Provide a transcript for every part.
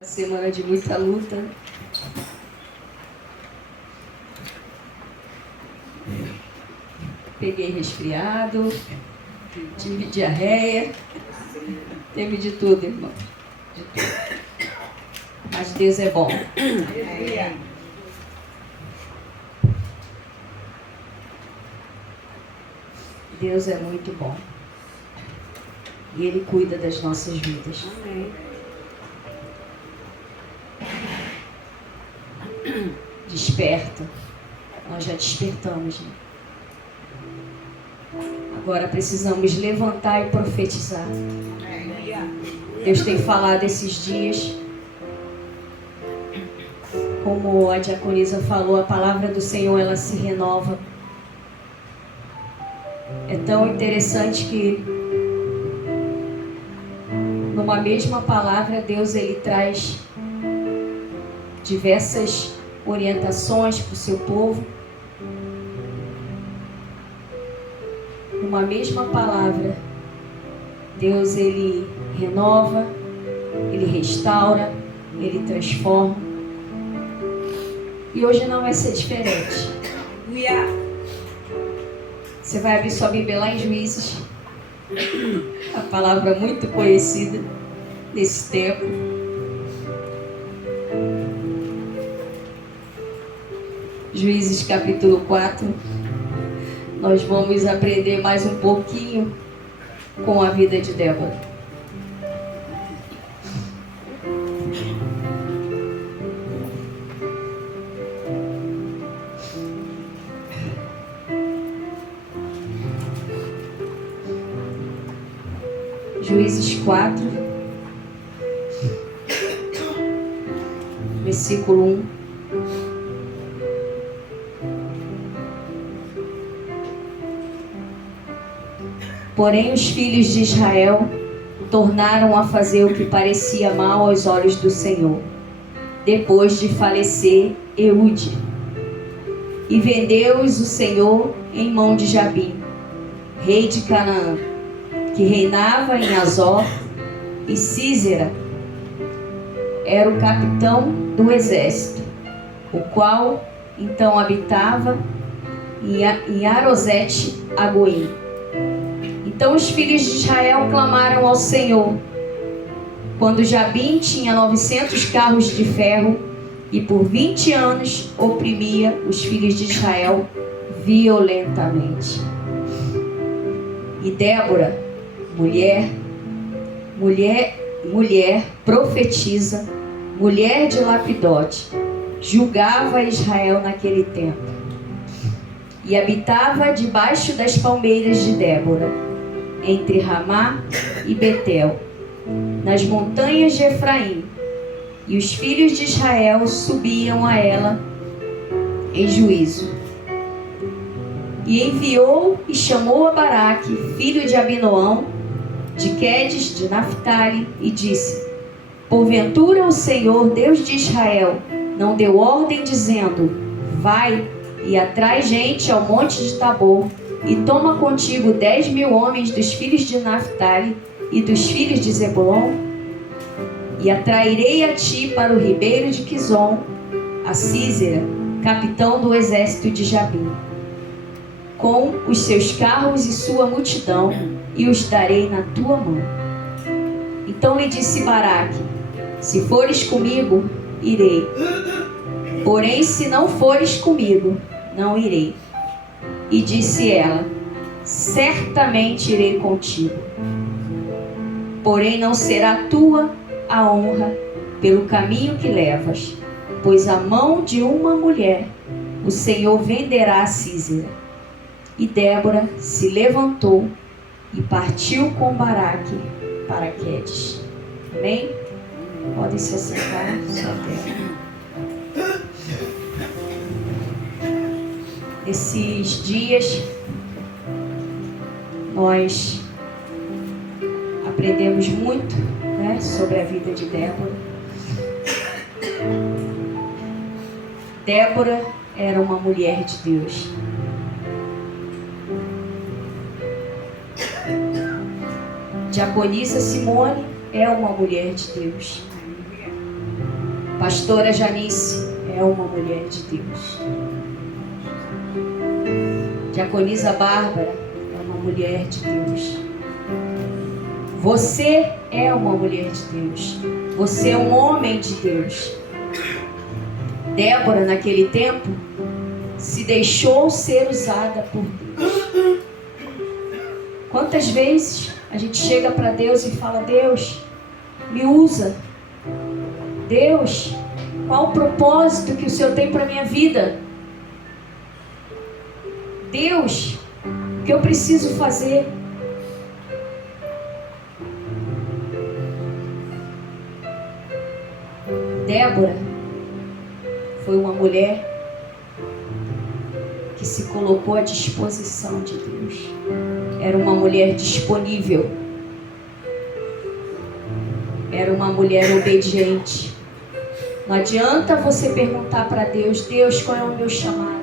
Semana de muita luta. Peguei resfriado, tive diarreia, teve de tudo, irmão. De tudo. Mas Deus é bom. Deus é muito bom. E Ele cuida das nossas vidas. Amém. Desperta. Nós já despertamos, né? Agora precisamos levantar e profetizar. Deus tem falado esses dias, como a diaconisa falou, a palavra do Senhor, ela se renova. É tão interessante que numa mesma palavra, Deus ele traz diversas orientações para o seu povo. Numa mesma palavra, Deus ele renova, ele restaura, ele transforma. E hoje não vai ser diferente. Você vai abrir sua Bíblia lá em Juízes, a palavra muito conhecida nesse tempo. Juízes capítulo 4. Nós vamos aprender mais um pouquinho com a vida de Débora. Juízes 4, versículo 1. Porém, os filhos de Israel tornaram a fazer o que parecia mal aos olhos do Senhor, depois de falecer Eude. E vendeu-os o Senhor em mão de Jabim, rei de Canaã, que reinava em Azor, e Sísera era o capitão do exército, o qual então habitava em Arosete-Agoim. Então os filhos de Israel clamaram ao Senhor, quando Jabim tinha 900 carros de ferro, e por 20 anos oprimia os filhos de Israel violentamente. E Débora, mulher, profetiza, mulher de Lapidote, julgava Israel naquele tempo, e habitava debaixo das palmeiras de Débora, entre Ramá e Betel, nas montanhas de Efraim. E os filhos de Israel subiam a ela em juízo. E enviou e chamou a Baraque, filho de Abinoão, de Quedes, de Naphtali, e disse: porventura o Senhor, Deus de Israel, não deu ordem dizendo: vai e atrai gente ao monte de Tabor, e toma contigo 10.000 homens dos filhos de Naphtali e dos filhos de Zebulon? E atrairei a ti para o ribeiro de Quizon a Sísera, capitão do exército de Jabim, com os seus carros e sua multidão, e os darei na tua mão. Então lhe disse Baraque: se fores comigo, irei. Porém, se não fores comigo, não irei. E disse ela: certamente irei contigo. Porém, não será tua a honra pelo caminho que levas, pois a mão de uma mulher o Senhor venderá a Sísera. E Débora se levantou e partiu com Baraque para Quedes. Amém? Podem se assentar. Esses dias nós aprendemos muito, né, sobre a vida de Débora. Débora era uma mulher de Deus. Diaconisa Simone é uma mulher de Deus. Pastora Janice é uma mulher de Deus. Diaconisa Bárbara é uma mulher de Deus. Você é uma mulher de Deus. Você é um homem de Deus. Débora, naquele tempo, se deixou ser usada por Deus. Quantas vezes a gente chega para Deus e fala: Deus, me usa. Deus, qual o propósito que o Senhor tem para a minha vida? Deus, o que eu preciso fazer? Débora foi uma mulher que se colocou à disposição de Deus. Era uma mulher disponível. Era uma mulher obediente. Não adianta você perguntar para Deus: Deus, qual é o meu chamado?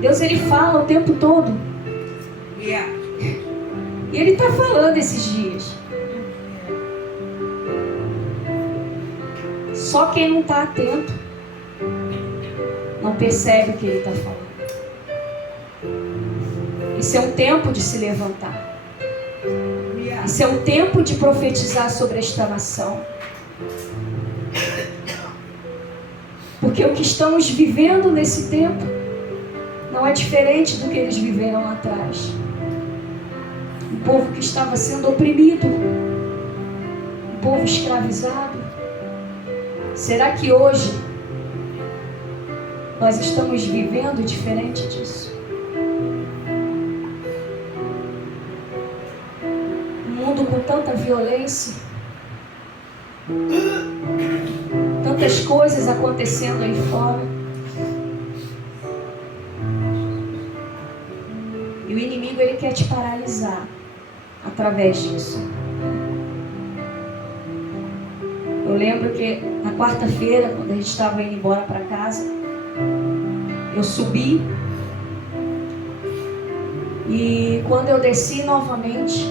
Deus, Ele fala o tempo todo. E Ele está falando esses dias. Só quem não está atento não percebe o que Ele está falando. Isso é um tempo de se levantar. Isso é um tempo de profetizar sobre esta nação. Porque o que estamos vivendo nesse tempo não é diferente do que eles viveram lá atrás. Um povo que estava sendo oprimido, um povo escravizado. Será que hoje nós estamos vivendo diferente disso? Um mundo com tanta violência, tantas coisas acontecendo aí fora. E o inimigo, ele quer te paralisar através disso. Eu lembro que na quarta-feira, quando a gente estava indo embora para casa, eu subi e quando eu desci novamente,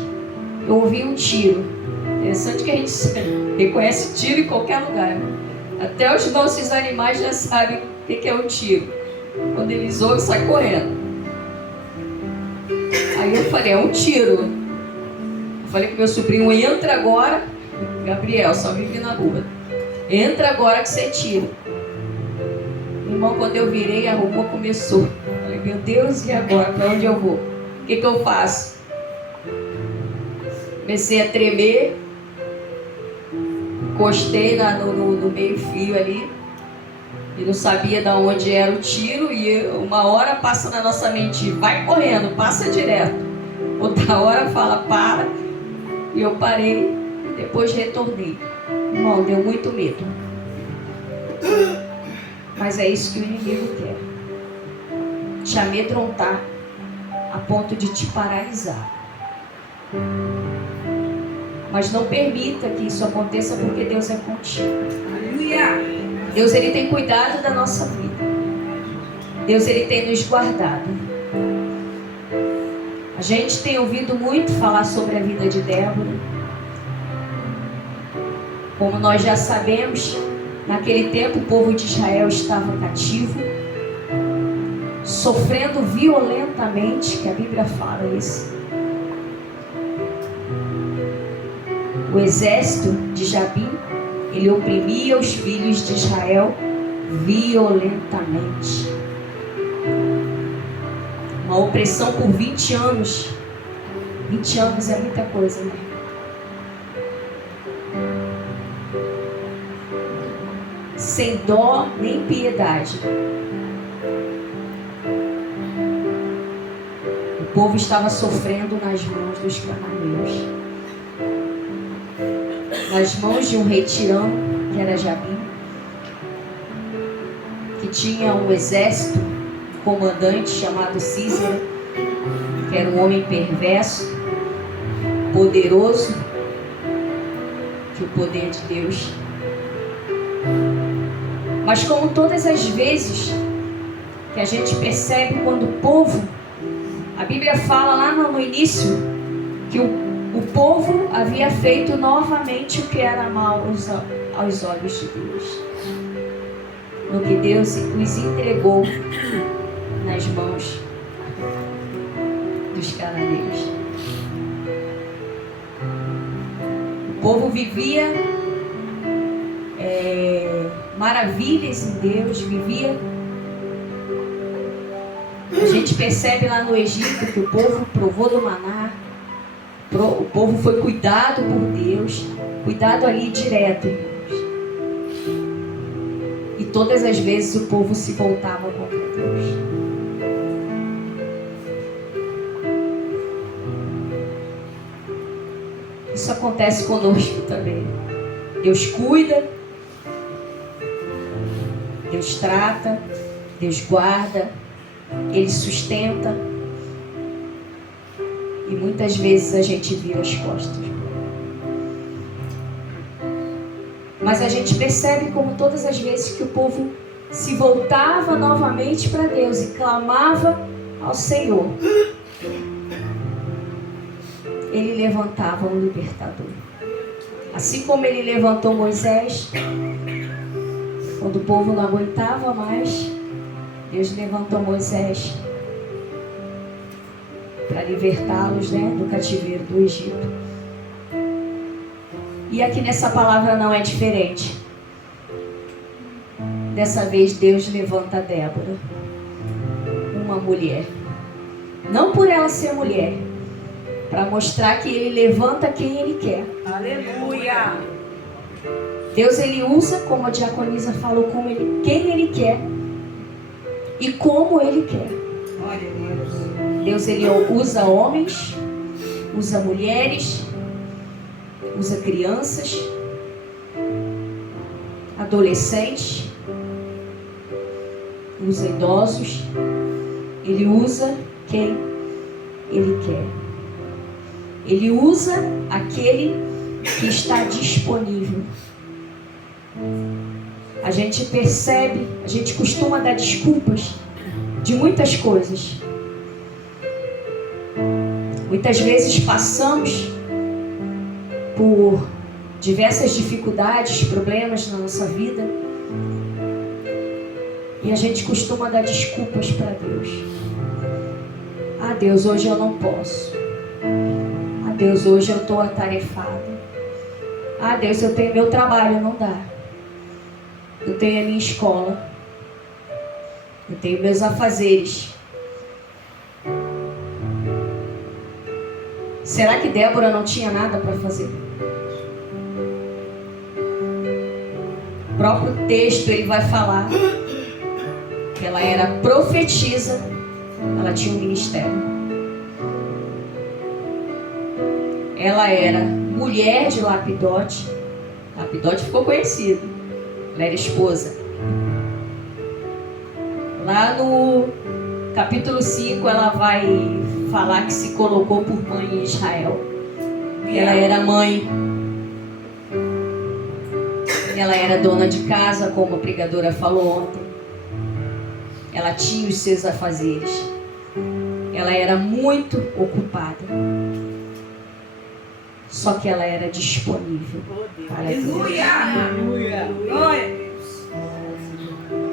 eu ouvi um tiro. Interessante que a gente reconhece tiro em qualquer lugar, né? Até os nossos animais já sabem o que é um tiro. Quando eles ouvem, saem correndo. Aí eu falei: é um tiro. Eu falei com meu sobrinho: entra agora. Gabriel, só vive na rua. Entra agora que você tira. Irmão, quando eu virei, a roupa começou. Eu falei: meu Deus, e agora? Para onde eu vou? O que eu faço? Comecei a tremer. Encostei no meio fio ali. E não sabia de onde era o tiro. E uma hora passa na nossa mente: vai correndo, passa direto. Outra hora fala: para. E eu parei. Depois retornei. Irmão, deu muito medo. Mas é isso que o inimigo quer. Te amedrontar a ponto de te paralisar. Mas não permita que isso aconteça, porque Deus é contigo. Aleluia! Deus, Ele tem cuidado da nossa vida. Deus, Ele tem nos guardado. A gente tem ouvido muito falar sobre a vida de Débora. Como nós já sabemos, naquele tempo o povo de Israel estava cativo, sofrendo violentamente, que a Bíblia fala isso. O exército de Jabim, ele oprimia os filhos de Israel violentamente. Uma opressão por 20 anos. 20 anos é muita coisa, né? Sem dó nem piedade. O povo estava sofrendo nas mãos dos cananeus, nas mãos de um rei tirano, que era Jabim, que tinha um exército, um comandante chamado Císera, que era um homem perverso, poderoso, que o poder de Deus. Mas como todas as vezes que a gente percebe quando o povo, a Bíblia fala lá no início, que o povo havia feito novamente o que era mal aos olhos de Deus, no que Deus os entregou nas mãos dos cananeus. O povo vivia maravilhas em Deus, vivia. A gente percebe lá no Egito que o povo provou do maná, o povo foi cuidado por Deus, cuidado ali direto, irmãos. E todas as vezes o povo se voltava contra Deus. Isso acontece conosco também. Deus cuida, Deus trata, Deus guarda, Ele sustenta. E muitas vezes a gente vira as costas. Mas a gente percebe como todas as vezes que o povo se voltava novamente para Deus e clamava ao Senhor, Ele levantava um libertador. Assim como Ele levantou Moisés, quando o povo não aguentava mais, Deus levantou Moisés para libertá-los, do cativeiro do Egito. E aqui nessa palavra não é diferente. Dessa vez Deus levanta Débora, uma mulher. Não por ela ser mulher, para mostrar que Ele levanta quem Ele quer. Aleluia! Deus, Ele usa, como a diaconisa falou, quem Ele quer e como Ele quer. Deus, Ele usa homens, usa mulheres, usa crianças, adolescentes, usa idosos. Ele usa quem Ele quer. Ele usa aquele que está disponível. A gente percebe, a gente costuma dar desculpas de muitas coisas. Muitas vezes passamos por diversas dificuldades, problemas na nossa vida, e a gente costuma dar desculpas para Deus. Ah, Deus, hoje eu não posso. Ah, Deus, hoje eu estou atarefada. Ah, Deus, eu tenho meu trabalho, não dá. Eu tenho a minha escola. Eu tenho meus afazeres. Será que Débora não tinha nada para fazer? O próprio texto ele vai falar que ela era profetisa, ela tinha um ministério. Ela era mulher de Lapidote. Lapidote ficou conhecido. Ela era esposa. Lá no capítulo 5 ela vai falar que se colocou por mãe em Israel. Ela era mãe. Ela era dona de casa, como a pregadora falou ontem. Ela tinha os seus afazeres. Ela era muito ocupada. Só que ela era disponível. Aleluia!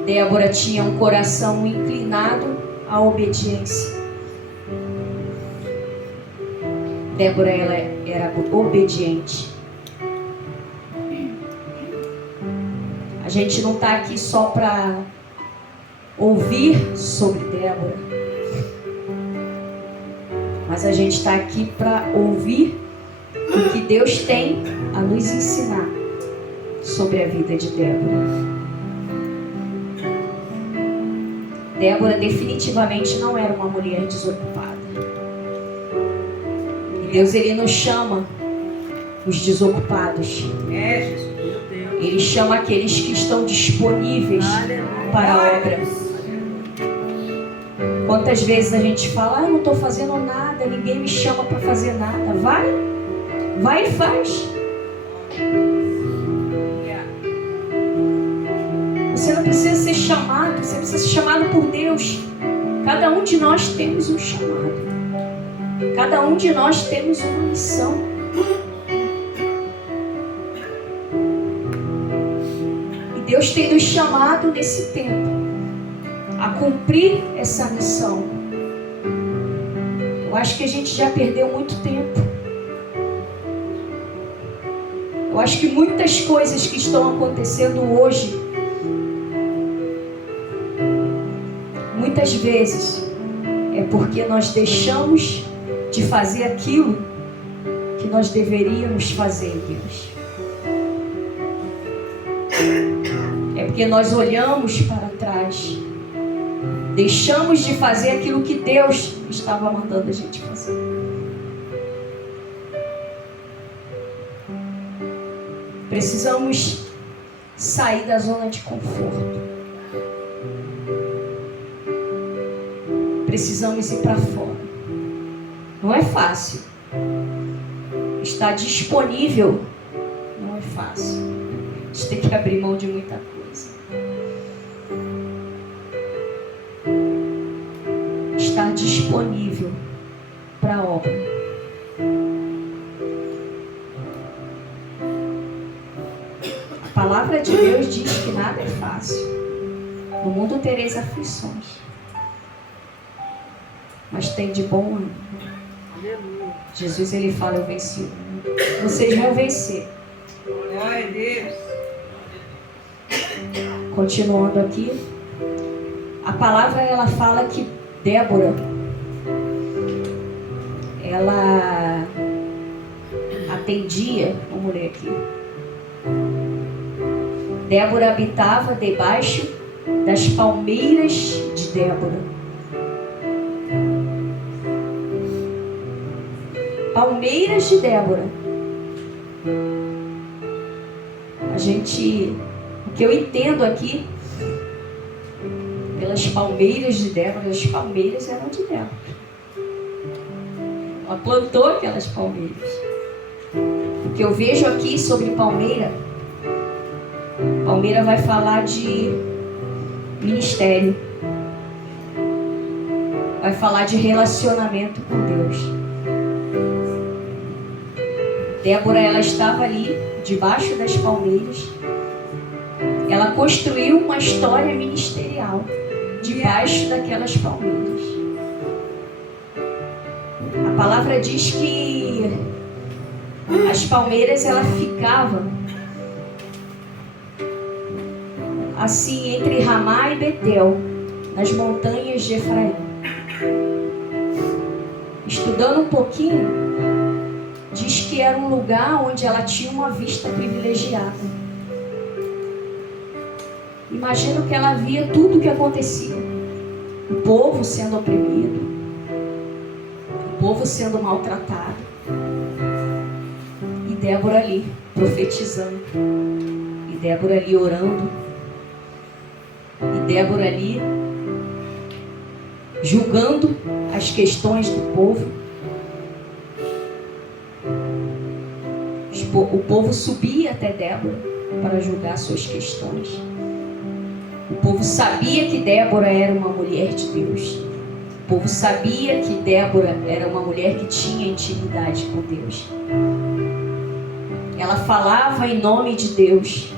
Débora tinha um coração inclinado à obediência. Débora, ela era obediente. A gente não está aqui só para ouvir sobre Débora, mas a gente está aqui para ouvir o que Deus tem a nos ensinar sobre a vida de Débora. Débora definitivamente não era uma mulher desocupada. E Deus, Ele não chama os desocupados. Ele chama aqueles que estão disponíveis para a obra. Quantas vezes a gente fala, eu não estou fazendo nada, ninguém me chama para fazer nada. Vai e faz. Você não precisa ser chamado, você precisa ser chamado por Deus. Cada um de nós temos um chamado. Cada um de nós temos uma missão. Deus tem nos chamado nesse tempo a cumprir essa missão. Eu acho que a gente já perdeu muito tempo. Eu acho que muitas coisas que estão acontecendo hoje, muitas vezes, é porque nós deixamos de fazer aquilo que nós deveríamos fazer em Deus. É porque nós olhamos para trás, deixamos de fazer aquilo que Deus estava mandando a gente fazer. Precisamos sair da zona de conforto. Precisamos ir para fora. Não é fácil. Está disponível. Não é fácil. A gente tem que abrir mão de muita coisa. Está disponível para a obra. A palavra de Deus diz que nada é fácil. No mundo tereis aflições, mas tem de bom ânimo. Jesus, ele fala: eu venci o mundo. Vocês vão vencer. Glória a Deus. Continuando aqui, a palavra, ela fala que Débora, ela atendia, vamos ler aqui. Débora habitava debaixo das palmeiras de Débora. Palmeiras de Débora. O que eu entendo aqui, pelas palmeiras de Débora, as palmeiras eram de Débora. Ela plantou aquelas palmeiras. O que eu vejo aqui sobre palmeira, palmeira vai falar de ministério, vai falar de relacionamento com Deus. Débora, ela estava ali debaixo das palmeiras. Ela construiu uma história ministerial debaixo daquelas palmeiras. A palavra diz que as palmeiras, ela ficava assim entre Ramá e Betel, nas montanhas de Efraim. Estudando um pouquinho, diz que era um lugar onde ela tinha uma vista privilegiada. Imagino que ela via tudo o que acontecia. O povo sendo oprimido, o povo sendo maltratado, e Débora ali profetizando, e Débora ali orando, e Débora ali julgando as questões do povo. O povo subia até Débora para julgar suas questões. O povo sabia que Débora era uma mulher de Deus. O povo sabia que Débora era uma mulher que tinha intimidade com Deus. Ela falava em nome de Deus.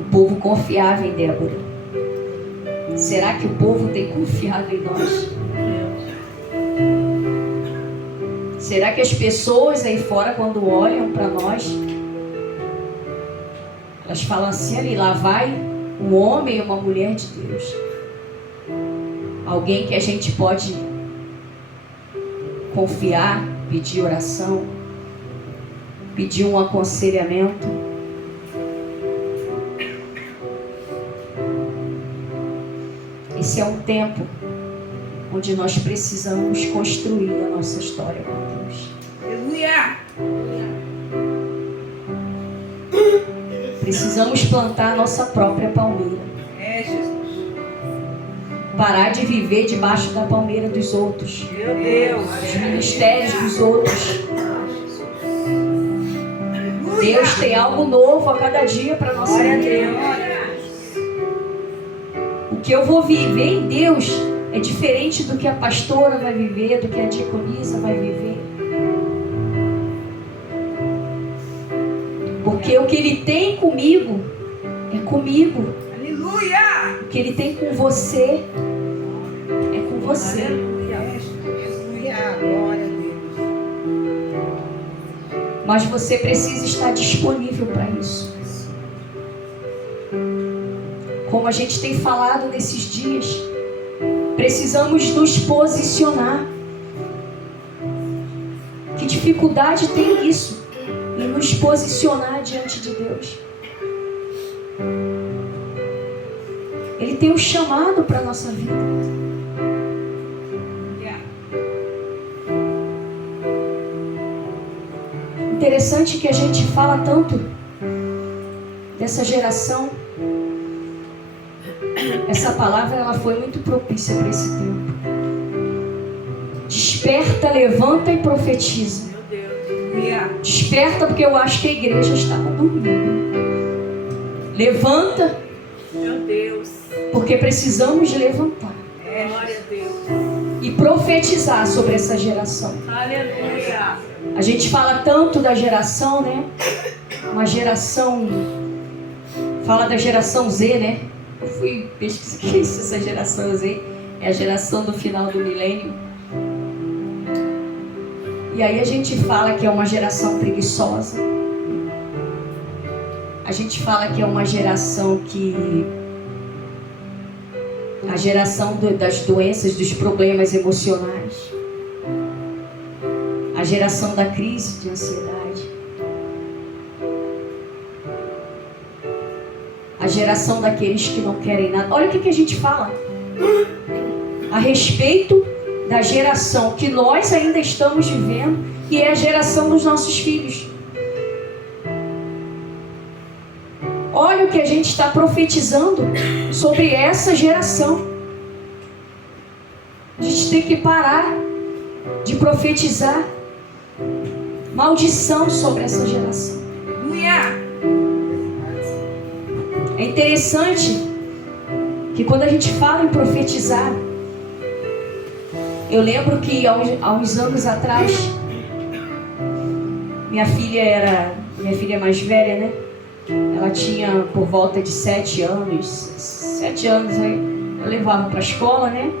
O povo confiava em Débora. Será que o povo tem confiado em nós? Será que as pessoas aí fora, quando olham para nós, elas falam assim: ali, lá vai um homem e uma mulher de Deus, alguém que a gente pode confiar, pedir oração, pedir um aconselhamento. Esse é um tempo onde nós precisamos construir a nossa história com Deus. Aleluia! Precisamos plantar a nossa própria palmeira. É, Jesus. Parar de viver debaixo da palmeira dos outros. Meu Deus. Dos ministérios dos outros. Deus tem algo novo a cada dia para a nossa vida. O que eu vou viver em Deus é diferente do que a pastora vai viver, do que a diaconisa vai viver. Porque o que Ele tem comigo é comigo. Aleluia! O que Ele tem com você é com você. Aleluia! Glória a Deus. Mas você precisa estar disponível para isso. Como a gente tem falado nesses dias, precisamos nos posicionar. Que dificuldade tem isso, em nos posicionar diante de Deus? Ele tem um chamado para a nossa vida. Interessante que a gente fala tanto dessa geração. Essa palavra ela foi muito propícia para esse tempo. Desperta, levanta e profetiza. Desperta porque eu acho que a igreja estava dormindo. Levanta, Meu Deus. porque precisamos levantar Glória a Deus. e profetizar sobre essa geração. Aleluia. A gente fala tanto da geração, né? Uma geração, fala da geração Z, né? Eu fui pesquisar que é isso, essa geração Z. É a geração do final do milênio. E aí a gente fala que é uma geração preguiçosa. A gente fala que é uma geração que... a geração das doenças, dos problemas emocionais. A geração da crise de ansiedade. A geração daqueles que não querem nada. Olha o que a gente fala a respeito da geração que nós ainda estamos vivendo, e é a geração dos nossos filhos. Olha o que a gente está profetizando sobre essa geração. A gente tem que parar de profetizar maldição sobre essa geração. Aleluia. É interessante que quando a gente fala em profetizar, eu lembro que há uns anos atrás, minha filha é mais velha, né? Ela tinha por volta de 7 anos, aí eu levava para a escola, né?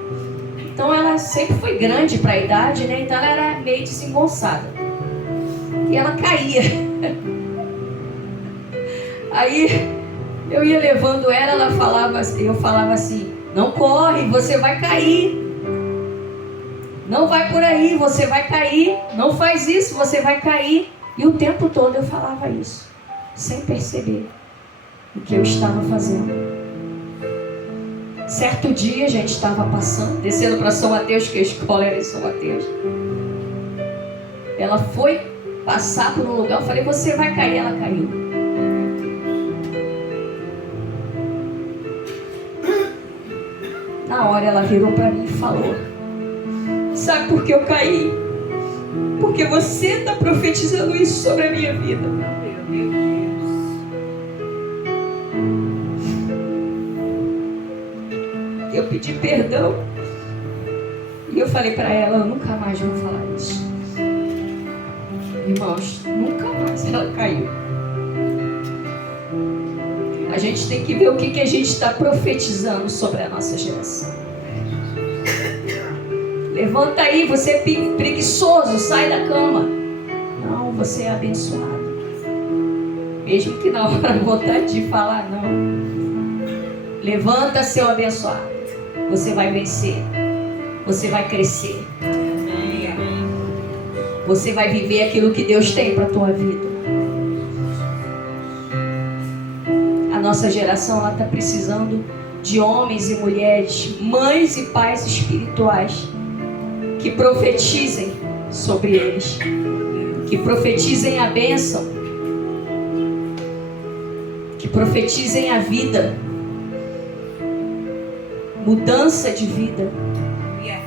Então ela sempre foi grande para a idade, né? Então ela era meio desengonçada. E ela caía. Aí eu ia levando ela, eu falava assim: não corre, você vai cair. Não vai por aí, você vai cair. Não faz isso, você vai cair. E o tempo todo eu falava isso, sem perceber o que eu estava fazendo. Certo dia a gente estava passando, descendo para São Mateus, que a escola era em São Mateus. Ela foi passar por um lugar, eu falei: você vai cair. Ela caiu. Na hora ela virou para mim e falou: sabe por que eu caí? Porque você está profetizando isso sobre a minha vida. Meu Deus. Eu pedi perdão e eu falei para ela: eu nunca mais vou falar isso. Irmãos, nunca mais. Ela caiu. A gente tem que ver o que a gente está profetizando sobre a nossa geração. Levanta aí, você é preguiçoso, sai da cama. Não, você é abençoado. Mesmo que na hora vontade de falar não. Levanta, seu abençoado. Você vai vencer. Você vai crescer. Você vai viver aquilo que Deus tem para a tua vida. A nossa geração está precisando de homens e mulheres, mães e pais espirituais, que profetizem sobre eles, que profetizem a bênção, que profetizem a vida, mudança de vida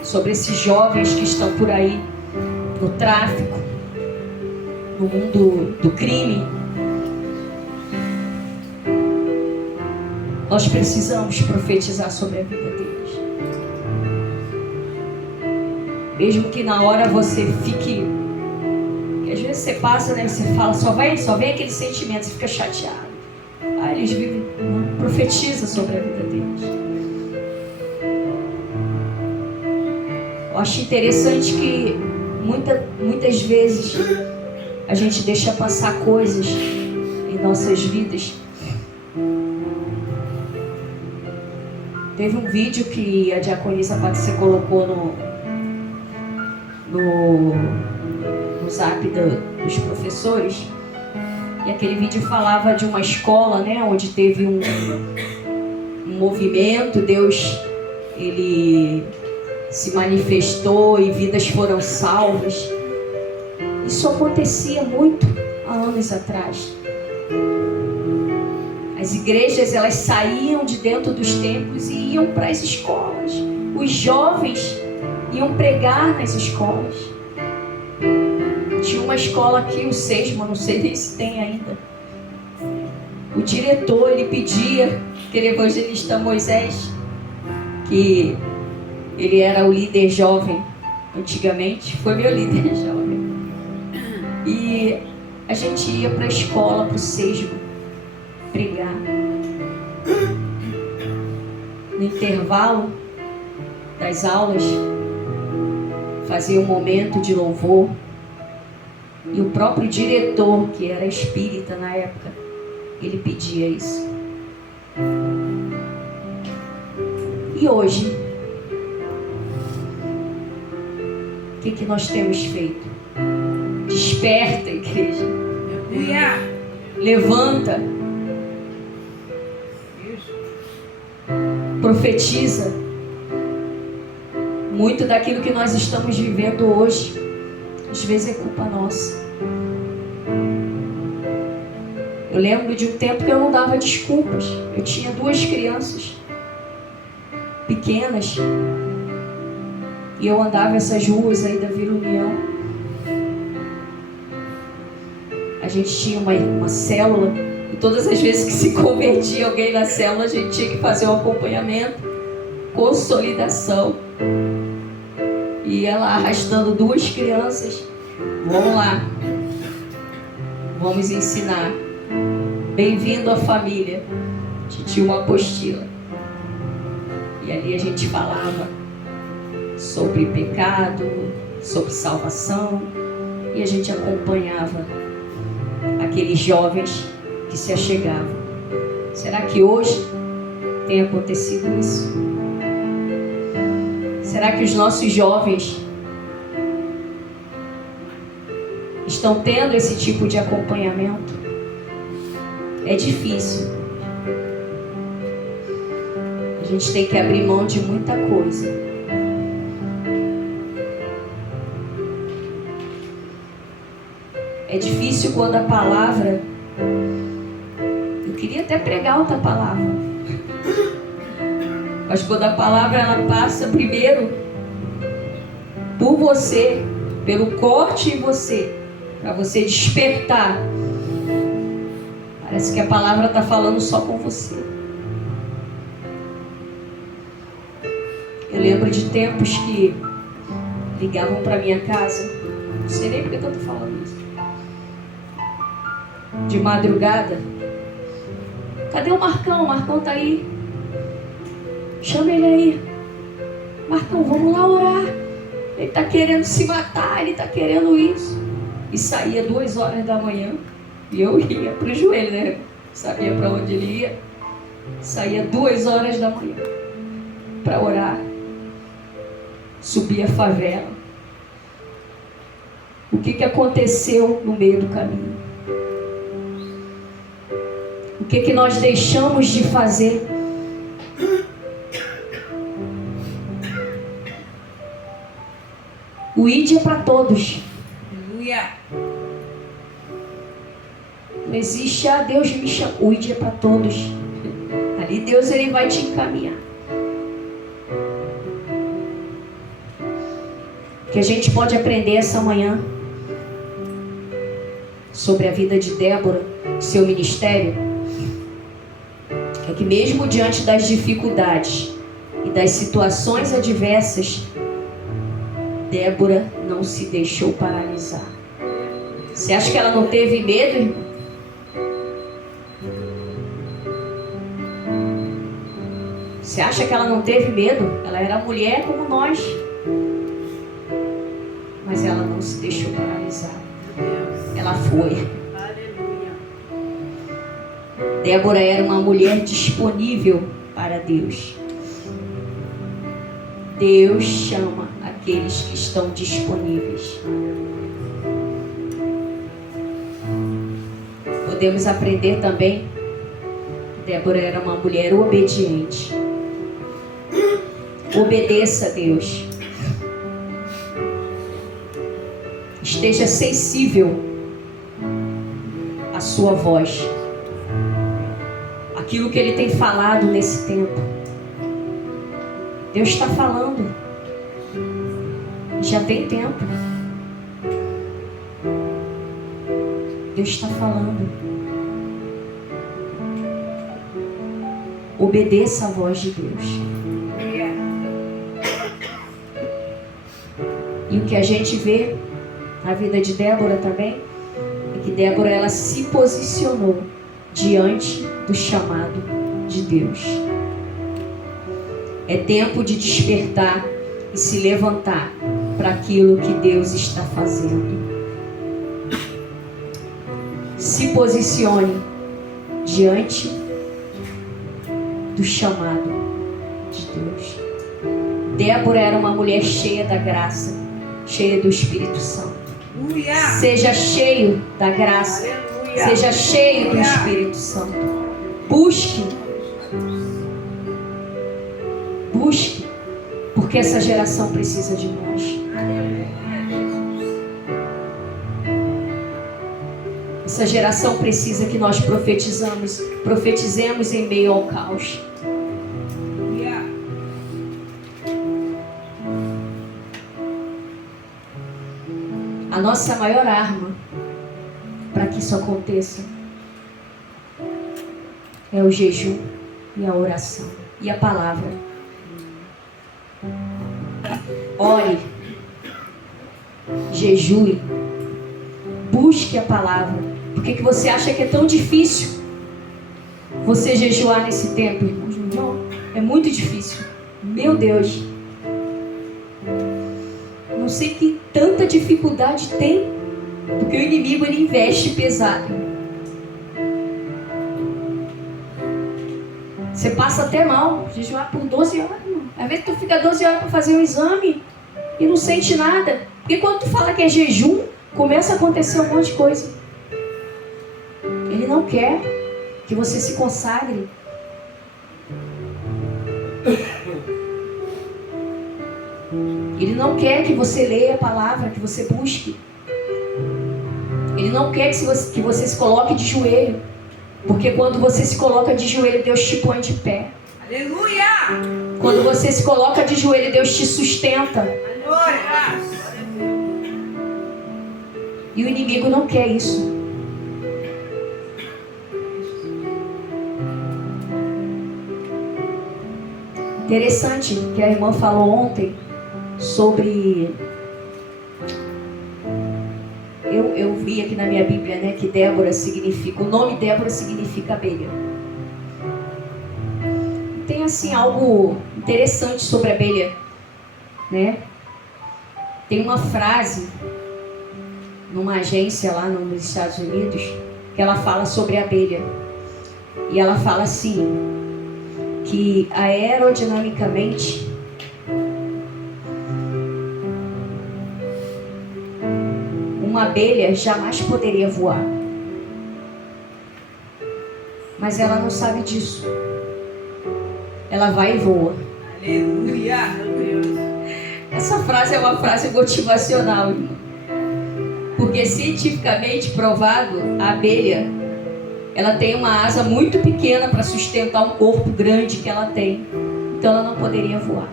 sobre esses jovens que estão por aí no tráfico, no mundo do crime. Nós precisamos profetizar sobre a vida deles. Mesmo que na hora você fique E às vezes você passa, né? Você fala, só vem aquele sentimento, você fica chateado. Aí eles vivem, profetiza sobre a vida deles. Eu acho interessante que muitas vezes a gente deixa passar coisas em nossas vidas. Teve um vídeo que a diaconisa Patrícia colocou no zap dos professores, e aquele vídeo falava de uma escola, né, onde teve um movimento, Deus ele se manifestou e vidas foram salvas. Isso acontecia muito há anos atrás. As igrejas, elas saíam de dentro dos templos e iam para as escolas. Os jovens iam pregar nas escolas. Tinha uma escola aqui, o Sesma, não sei nem se tem ainda. O diretor, ele pedia, aquele evangelista Moisés, que ele era o líder jovem antigamente, foi meu líder jovem. E a gente ia para a escola, para o Sesma, pregar. No intervalo das aulas, fazia um momento de louvor. E o próprio diretor, que era espírita na época, ele pedia isso. E hoje, o que nós temos feito? Desperta, igreja. Levanta. Profetiza. Muito daquilo que nós estamos vivendo hoje, às vezes é culpa nossa. Eu lembro de um tempo que eu não dava desculpas. Eu tinha 2 crianças pequenas e eu andava essas ruas aí da Vila União. A gente tinha uma célula e todas as vezes que se convertia alguém na célula, a gente tinha que fazer um acompanhamento, consolidação. E ela arrastando 2 crianças. Vamos lá. Vamos ensinar. Bem-vindo à família. A gente tinha uma apostila. E ali a gente falava sobre pecado, sobre salvação. E a gente acompanhava aqueles jovens que se achegavam. Será que hoje tem acontecido isso? Será que os nossos jovens estão tendo esse tipo de acompanhamento? É difícil. A gente tem que abrir mão de muita coisa. É difícil quando a palavra... Eu queria até pregar outra palavra. Mas quando a palavra ela passa primeiro por você, pelo corte em você, para você despertar, parece que a palavra está falando só com você. Eu lembro de tempos que ligavam para minha casa, não sei nem porque eu estou falando isso, de madrugada. Cadê o Marcão? O Marcão tá aí. Chama ele aí. Marcão, vamos lá orar. Ele tá querendo se matar, ele tá querendo isso. E saía 2 horas da manhã. E eu ia pro joelho, né? Sabia para onde ele ia. Saía 2 horas da manhã para orar. Subia a favela. O que aconteceu no meio do caminho? O que nós deixamos de fazer? O ID é para todos. Aleluia. Não existe, Deus me chama. O ID é para todos. Ali Deus ele vai te encaminhar. O que a gente pode aprender essa manhã sobre a vida de Débora, seu ministério, é que mesmo diante das dificuldades e das situações adversas, Débora não se deixou paralisar. Você acha que ela não teve medo, irmão? Você acha que ela não teve medo? Ela era mulher como nós. Mas ela não se deixou paralisar. Ela foi. Aleluia. Débora era uma mulher disponível para Deus. Deus chama aqueles que estão disponíveis. Podemos aprender também. Débora era uma mulher obediente. Obedeça a Deus. Esteja sensível à sua voz. Aquilo que Ele tem falado nesse tempo. Deus está falando. Já tem tempo. Deus está falando. Obedeça a voz de Deus. E o que a gente vê na vida de Débora também é que Débora, ela se posicionou diante do chamado de Deus. É tempo de despertar e se levantar para aquilo que Deus está fazendo. Se posicione diante do chamado de Deus. Débora era uma mulher cheia da graça, cheia do Espírito Santo. Aleluia. Seja cheio da graça, Aleluia. seja cheio do Espírito Santo. Busque, porque essa geração precisa de nós. Essa geração precisa que nós profetizemos em meio ao caos. A nossa maior arma para que isso aconteça é o jejum e a oração e a palavra. Ore, jejue, busque a palavra. Por que você acha que é tão difícil você jejuar nesse tempo, irmãos? Não, é muito difícil. Meu Deus. Não sei que tanta dificuldade tem, porque o inimigo, ele investe pesado. Você passa até mal, jejuar por 12 horas, irmão. Às vezes tu fica 12 horas para fazer um exame e não sente nada. Porque quando tu fala que é jejum, começa a acontecer um monte de coisa. Ele não quer que você se consagre. Ele não quer que você leia a palavra, que você busque. Ele não quer que você se coloque de joelho. Porque quando você se coloca de joelho, Deus te põe de pé. Aleluia! Quando você se coloca de joelho, Deus te sustenta. Glória! E o inimigo não quer isso. Interessante que a irmã falou ontem sobre... Eu vi aqui na minha Bíblia, né, que Débora significa... O nome Débora significa abelha. Tem assim algo interessante sobre a abelha, né? Tem uma frase numa agência lá nos Estados Unidos que ela fala sobre a abelha. E ela fala assim, que aerodinamicamente uma abelha jamais poderia voar. Mas ela não sabe disso. Ela vai e voa. Aleluia! Meu Deus. Essa frase é uma frase motivacional, irmão. Porque cientificamente provado, a abelha, ela tem uma asa muito pequena para sustentar um corpo grande que ela tem. Então ela não poderia voar.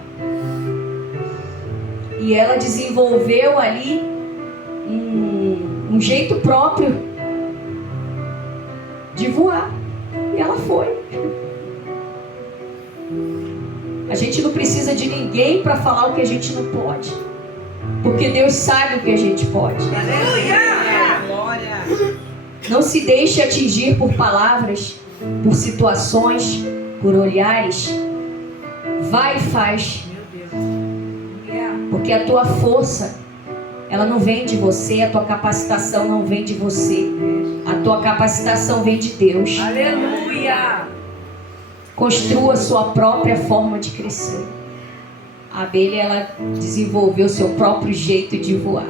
E ela desenvolveu ali um jeito próprio de voar. E ela foi. A gente não precisa de ninguém para falar o que a gente não pode. Porque Deus sabe o que a gente pode. Aleluia! Glória Não se deixe atingir por palavras, por situações, por olhares. Vai e faz. Porque a tua força, ela não vem de você, a tua capacitação não vem de você. A tua capacitação vem de Deus. Aleluia. Construa a sua própria forma de crescer. A abelha, ela desenvolveu o seu próprio jeito de voar.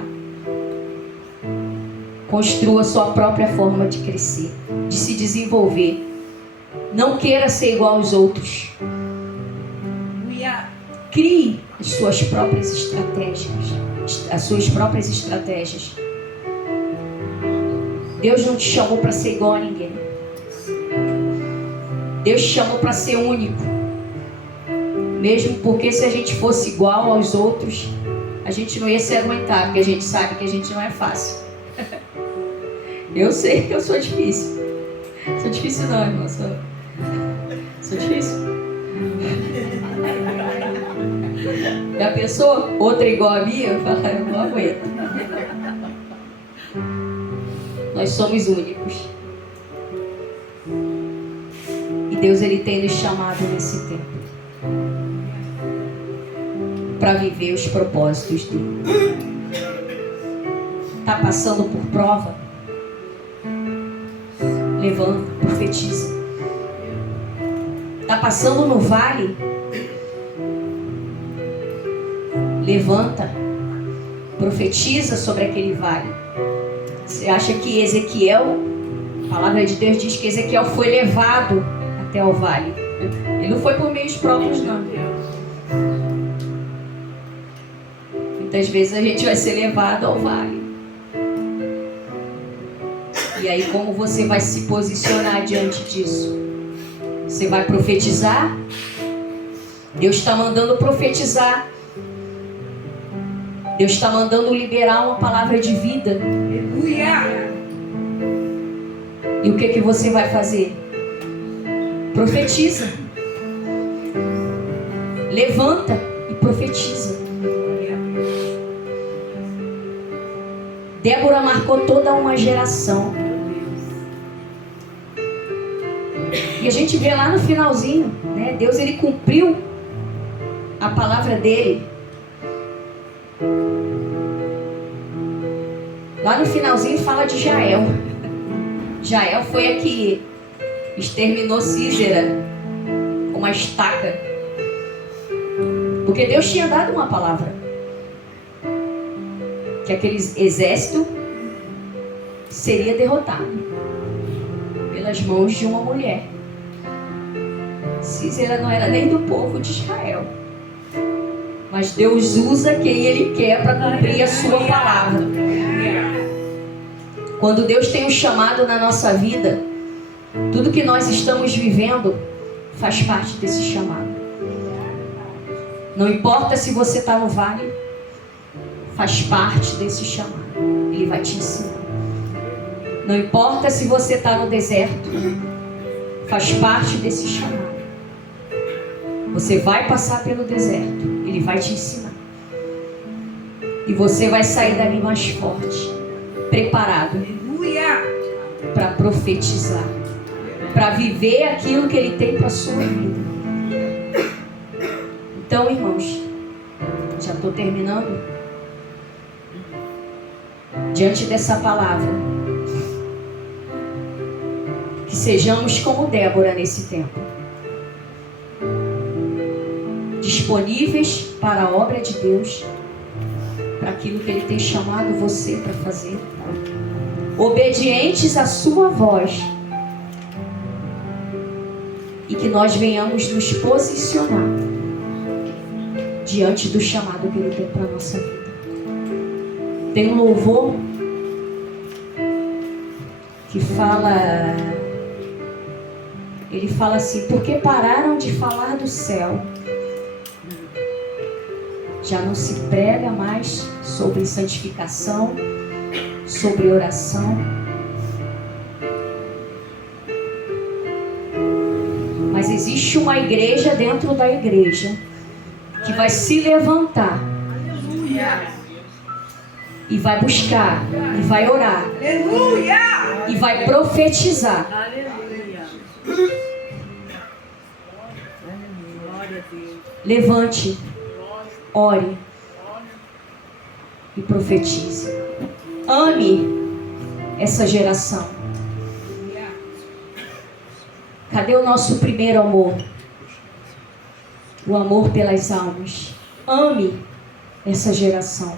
Construa a sua própria forma de crescer, de se desenvolver. Não queira ser igual aos outros. Crie as suas próprias estratégias. As suas próprias estratégias. Deus não te chamou para ser igual a ninguém. Deus te chamou para ser único. Mesmo porque se a gente fosse igual aos outros, a gente não ia se aguentar, porque a gente sabe que a gente não é fácil. Eu sei que eu sou difícil. Sou difícil não, irmão. Sou difícil. Já pensou? Outra igual a minha? Eu falo, eu não aguento. Nós somos únicos. E Deus, Ele tem nos chamado nesse tempo para viver os propósitos dele. Está passando por prova? Levanta, profetiza. Está passando no vale? Levanta, profetiza sobre aquele vale. Você acha que Ezequiel, a palavra de Deus diz que Ezequiel foi levado até o vale? Ele não foi por meios próprios, não. Muitas vezes a gente vai ser levado ao vale. E aí, como você vai se posicionar diante disso? Você vai profetizar? Deus está mandando profetizar. Deus está mandando liberar uma palavra de vida. Aleluia. E o que você vai fazer? Profetiza. Levanta e profetiza. Débora marcou toda uma geração. E a gente vê lá no finalzinho, né? Deus, Ele cumpriu a palavra dele. Lá no finalzinho fala de Jael. Jael foi a que exterminou Sísera com uma estaca. Porque Deus tinha dado uma palavra. Que aquele exército seria derrotado pelas mãos de uma mulher. Sísera não era nem do povo de Israel. Mas Deus usa quem Ele quer para cumprir a sua palavra. Quando Deus tem um chamado na nossa vida, tudo que nós estamos vivendo faz parte desse chamado. Não importa se você está no vale, faz parte desse chamado. Ele vai te ensinar. Não importa se você está no deserto, faz parte desse chamado. Você vai passar pelo deserto, Ele vai te ensinar. E você vai sair dali mais forte, preparado para profetizar, para viver aquilo que Ele tem para a sua vida. Então, irmãos, já estou terminando. Diante dessa palavra, que sejamos como Débora nesse tempo, disponíveis para a obra de Deus, para aquilo que Ele tem chamado você para fazer, obedientes à sua voz, e que nós venhamos nos posicionar diante do chamado que Ele tem para a nossa vida. Tem um louvor que fala, ele fala assim: porque pararam de falar do céu, já não se prega mais sobre santificação, sobre oração, mas existe uma igreja dentro da igreja que vai se levantar e vai buscar e vai orar. Aleluia! e vai profetizar. Aleluia. Glória a Deus. Levante, ore e profetize. Ame essa geração. Cadê o nosso primeiro amor? O amor pelas almas. Ame essa geração.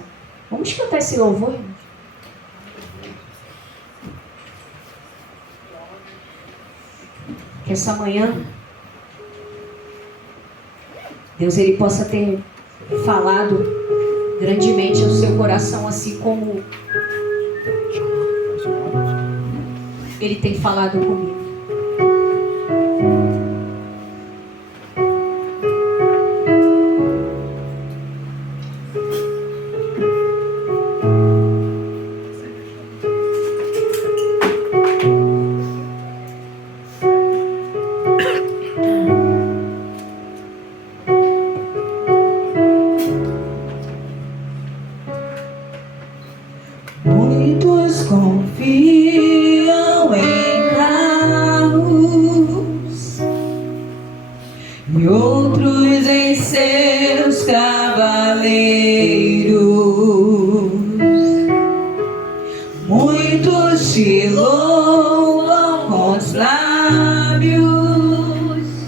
Vamos cantar esse louvor, irmãos? Que essa manhã Deus ele possa ter falado grandemente ao seu coração, assim como Ele tem falado comigo. Muitos confiam em carros e outros em seus cavaleiros. Muitos te louvam com os lábios